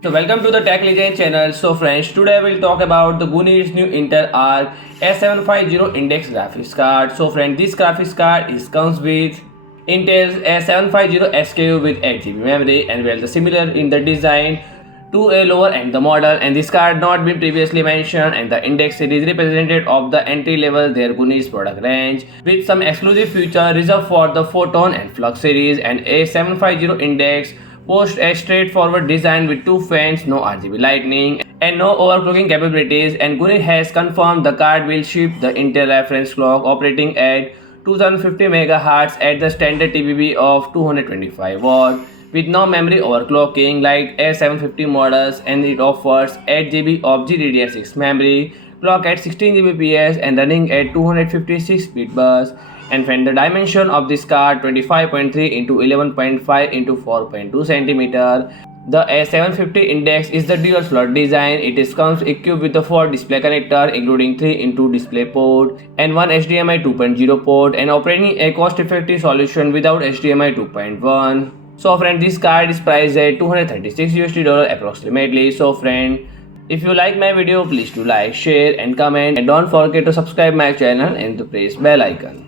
So welcome to the Tech Legend channel. So friends, today we'll talk about the GUNNIR's new Intel Arc A750 Index graphics card. So friends, this graphics card comes with Intel's A750 SKU with 8 GB memory and well similar in the design to a lower end the model, and this card not been previously mentioned, and the Index series representative of the entry level their GUNNIR's product range with some exclusive feature reserved for the Photon and Flux series. And A750 Index post a straightforward design with two fans, no RGB lighting, and no overclocking capabilities. And GUNNIR has confirmed the card will ship the Intel reference clock operating at 2050 MHz at the standard TBB of 225 watt with no memory overclocking like A750 models, and it offers 8 GB of GDDR6 memory, clock at 16 Gbps and running at 256 bit bus. And when the dimension of this card 25.3 into 11.5 into 4.2 cm. The A750 Index is the dual slot design. It comes equipped with the 4 display connector including 3 into DisplayPort and 1 HDMI 2.0 port, and operating a cost-effective solution without HDMI 2.1. So friend, this card is priced at $236 approximately. So friend, if you like my video, please do like, share and comment, and don't forget to subscribe my channel and to press bell icon.